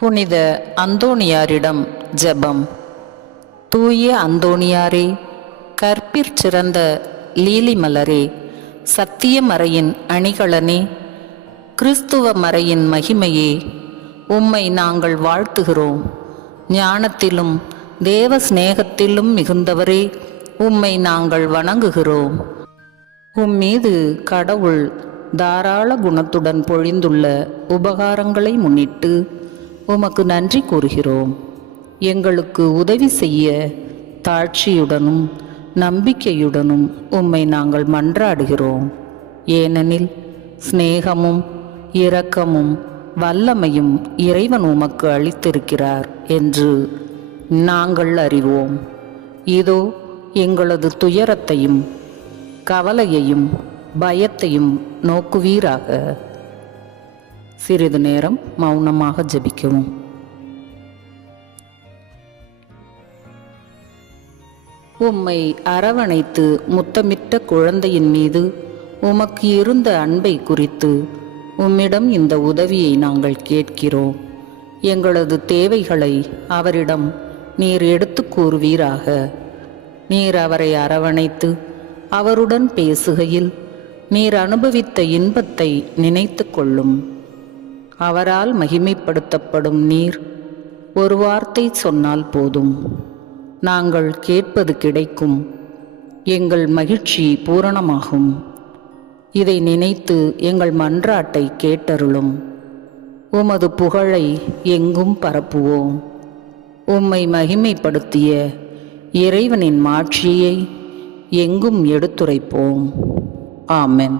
புனித அந்தோணியாரிடம் ஜெபம். தூய அந்தோணியாரே, கற்பிற் சிறந்த லீலி மலரே, சத்திய மறையின் அணிகலனே, கிறிஸ்துவ மறையின் மகிமையே, உம்மை நாங்கள் வாழ்த்துகிறோம். ஞானத்திலும் தேவ சிநேகத்திலும் மிகுந்தவரே, உம்மை நாங்கள் வணங்குகிறோம். உம்மீது கடவுள் தாராள குணத்துடன் பொழிந்துள்ள உபகாரங்களை முன்னிட்டு உமக்கு நன்றி கூறுகிறோம். எங்களுக்கு உதவி செய்ய தாழ்ச்சியுடனும் நம்பிக்கையுடனும் உம்மை நாங்கள் மன்றாடுகிறோம். ஏனெனில் சிநேகமும் இரக்கமும் வல்லமையும் இறைவன் உமக்கு அளித்திருக்கிறார் என்று நாங்கள் அறிவோம். இதோ எங்களது துயரத்தையும் கவலையையும் பயத்தையும் நோக்குவீராக. சிறிது நேரம் மௌனமாக ஜெபிக்கவும். உம்மை அரவணைத்து முத்தமிட்ட குழந்தையின் மீது உமக்கு இருந்த அன்பை குறித்து உம்மிடம் இந்த உதவியை நாங்கள் கேட்கிறோம். எங்களது தேவைகளை அவரிடம் நீர் எடுத்து கூறுவீராக. நீர் அவரை அரவணைத்து அவருடன் பேசுகையில் நீர் அனுபவித்த இன்பத்தை நினைத்து கொள்ளும். அவரால் மகிமைப்படுத்தப்படும் நீர் ஒரு வார்த்தை சொன்னால் போதும், நாங்கள் கேட்பது கிடைக்கும், எங்கள் மகிழ்ச்சி பூரணமாகும். இதை நினைத்து எங்கள் மன்றாட்டை கேட்டருளும். உமது புகழை எங்கும் பரப்புவோம். உம்மை மகிமைப்படுத்திய இறைவனின் மாட்சியை எங்கும் எடுத்துரைப்போம். ஆமென்.